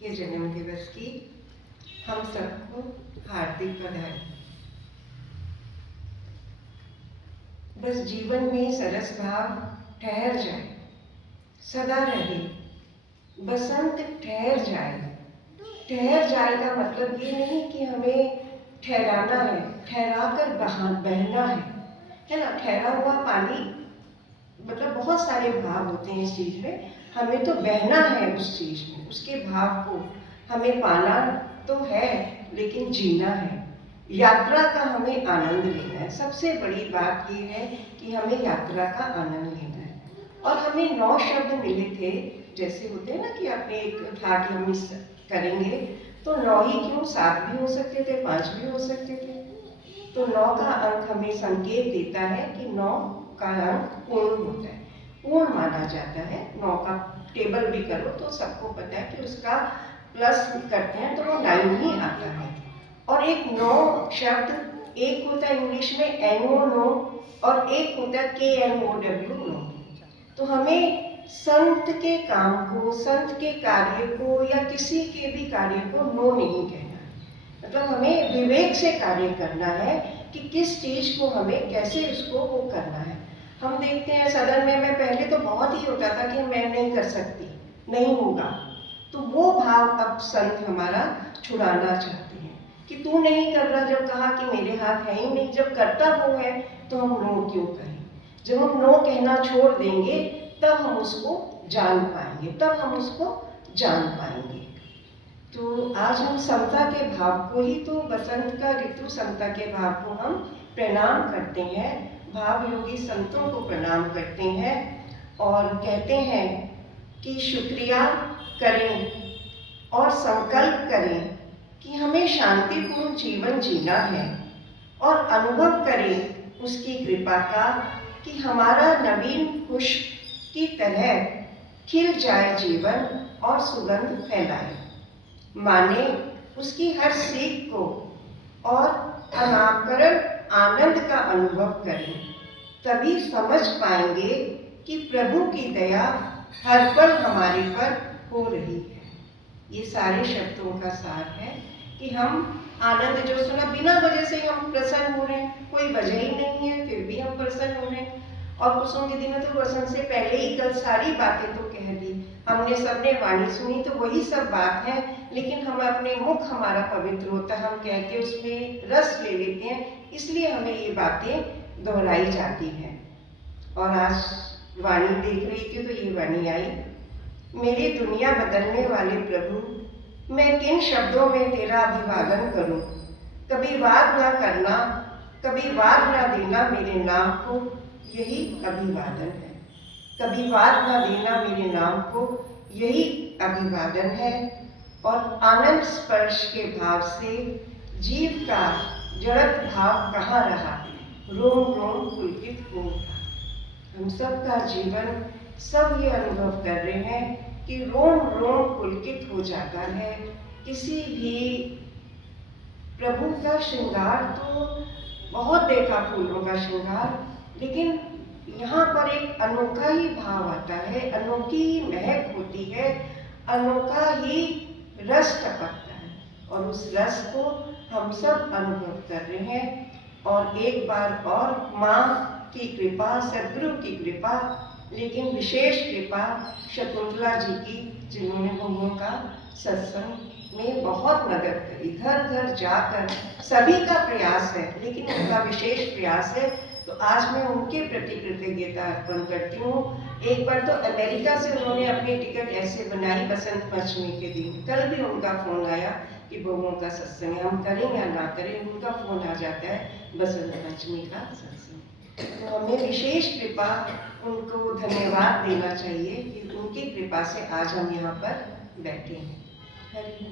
के जन्म दिवस की हम सबको हार्दिक बधाई। बस जीवन में सरस भाव ठहर जाए, सदा रहे। बसंत ठहर जाए। ठहर जाए का मतलब ये नहीं कि हमें ठहराना है, ठहरा कर बहना है ना। ठहरा हुआ पानी मतलब बहुत सारे भाव होते हैं इस चीज में। हमें तो बहना है उस चीज में, उसके भाव को हमें पाना तो है, लेकिन जीना है। यात्रा का हमें आनंद लेना है। सबसे बड़ी बात ये है कि हमें यात्रा का आनंद लेना है। और हमें 9 शब्द मिले थे, जैसे होते हैं ना कि आपने एक था कि हम इस करेंगे, तो 9 ही क्यों, 7 भी हो सकते थे, 5 भी हो सकते थे। तो 9 का अंक हमें संकेत देता है कि 9 का अंक पूर्ण होता है, पूर्ण माना जाता है। 9 का टेबल भी करो तो सबको पता है कि उसका प्लस करते हैं तो वो 9 ही आता है। और एक 9 शब्द, एक होता है इंग्लिश में NO नो, और एक होता है KNOW नो। तो हमें संत के काम को, संत के कार्य को या किसी के भी कार्य को नो नहीं कहना। मतलब हमें विवेक से कार्य करना है कि किस चीज को हमें कैसे उसको वो करना है। हम देखते हैं सदन में, मैं पहले तो बहुत ही होता था कि मैं नहीं कर सकती, नहीं होगा, तो वो भाव अब संत हमारा छुड़ाना चाहते हैं कि तू नहीं कर रहा। जब कहा कि मेरे हाथ है ही नहीं, जब करता वो है तो हम नो क्यों कहें। जब हम नो कहना छोड़ देंगे तब हम उसको जान पाएंगे, तब हम उसको जान पाएंगे। तो आज हम समता के भाव को ही, तो बसंत का ऋतु समता के भाव को हम प्रणाम करते हैं, भाव योगी संतों को प्रणाम करते हैं और कहते हैं कि शुक्रिया करें और संकल्प करें कि हमें शांतिपूर्ण जीवन जीना है, और अनुभव करें उसकी कृपा का कि हमारा नवीन पुष्प की तरह खिल जाए जीवन और सुगंध फैलाए। माने उसकी हर सीख को और अनाकरण आनंद का अनुभव करें, तभी समझ पाएंगे कि प्रभु की दया हर पल हमारे पर हो रही है। ये सारे शब्दों का सार है कि हम आनंद जो सुना, बिना वजह से हम प्रसन्न हो रहे हैं, कोई वजह ही नहीं है फिर भी हम प्रसन्न हो रहे हैं। और कुसुम दीदी ने तो वसंत से पहले ही कल सारी बातें तो कह दी, हमने सबने वाणी सुनी तो वही सब बात है, लेकिन हम अपने मुख हमारा पवित्र होता है, हम कह के उसमें रस ले लेते हैं, इसलिए हमें ये बातें दोहराई जाती हैं। और आज वाणी देख रही थी तो ये वाणी आई, मेरी दुनिया बदलने वाले प्रभु, मैं किन शब्दों में तेरा अभिवादन करूं। कभी वाद ना करना, कभी वाद ना देना मेरे नाम को, यही अभिवादन है। कभी वाद ना देना मेरे नाम को, यही अभिवादन है। और आनंद स्पर्श के भाव से जीव का जड़त भाव कहाँ रहा, रोम रोम पुलकित हो उठा। हम सबका जीवन सब ये अनुभव कर रहे हैं कि रोम रोम पुलकित हो जाता है। किसी भी प्रभु का श्रृंगार तो बहुत देखा, फूलों का श्रृंगार, लेकिन यहाँ पर एक अनोखा ही भाव आता है, अनोखी ही महक होती है, अनोखा ही रस टपकता है, और उस रस को हम सब अनुभव कर रहे हैं। और एक बार और माँ की कृपा, सद्गुरु की कृपा, लेकिन विशेष कृपा शकुंतला जी की, जिन्होंने बहुओं का सत्संग में बहुत मदद करी, घर घर जाकर। सभी का प्रयास है लेकिन उनका विशेष प्रयास है, तो आज मैं उनके प्रति कृतज्ञता अर्पण करती हूँ। एक बार तो अमेरिका से उन्होंने अपनी टिकट ऐसे बनाई बसंत पंचमी के दिन, कल भी उनका फोन आया कि बहुओं का सत्संग है, हम करें या ना करें, उनका फोन आ जाता है बसंत पंचमी का सत्संग। तो हमें विशेष कृपा, उनको धन्यवाद देना चाहिए कि उनकी कृपा से आज हम यहाँ पर बैठे हैं। हरि